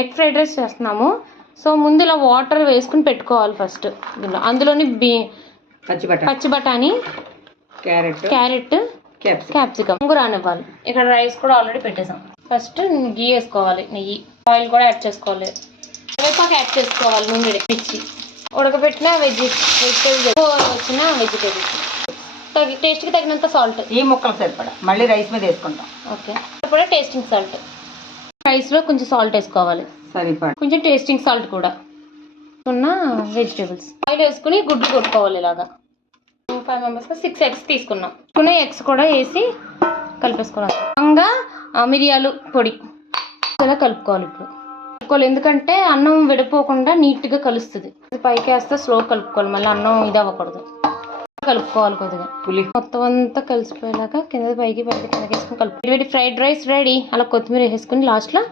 Egg fried rice చేస్తున్నాము. So ముందు ఇలా వాటర్ వేసుకుని పెట్టుకోవాలి ఫస్ట్. అందులోని పచ్చి బఠానీ, క్యారెట్, క్యాప్సికమ్ రానివ్వాలి. ఇక్కడ రైస్ కూడా ఆల్రెడీ పెట్టేసాం. ఫస్ట్ గీ వేసుకోవాలి, నెయ్యి, ఆయిల్ కూడా యాడ్ చేసుకోవాలి, కరివేపాకు యాడ్ చేసుకోవాలి, నూనె మిర్చి, ఉడకబెట్టిన వెజిటేబుల్స్, వచ్చిన వెజిటేబుల్స్, టేస్ట్కి తగినంత సాల్ట్, ఈ ముక్కలు సరిపడా మళ్ళీ రైస్ మీద వేసుకుంటాం. ఓకే, సరిపడా టేస్టింగ్ సాల్ట్. రైస్లో కొంచెం సాల్ట్ వేసుకోవాలి సరిపడా, కొంచెం టేస్టింగ్ సాల్ట్ కూడా. ఉన్న వెజిటేబుల్స్ ఆయిల్ వేసుకుని గుడ్లు కొట్టుకోవాలి. ఇలాగా 5 మెంబర్స్కి 6 ఎగ్స్ తీసుకున్నాం. ఎగ్స్ కూడా వేసి కలిపేసుకోవాలి. ఇంకా మిరియాలు పొడి ఇలా కలుపుకోవాలి. ఇప్పుడు ఎందుకంటే అన్నం విడిపోకుండా నీట్గా కలుస్తుంది. పైకి వేస్తే స్లో కలుపుకోవాలి, మళ్ళీ అన్నం ఇది అవ్వకూడదు. కలుపుకోవాలి కొద్దిగా. మొత్తం అంతా కలిసిపోయేలాగా కింద పైకి కిందకి వేసుకుని కలుపు. Fried rice ready. అలా కొత్తిమీర వేసుకుని లాస్ట్లో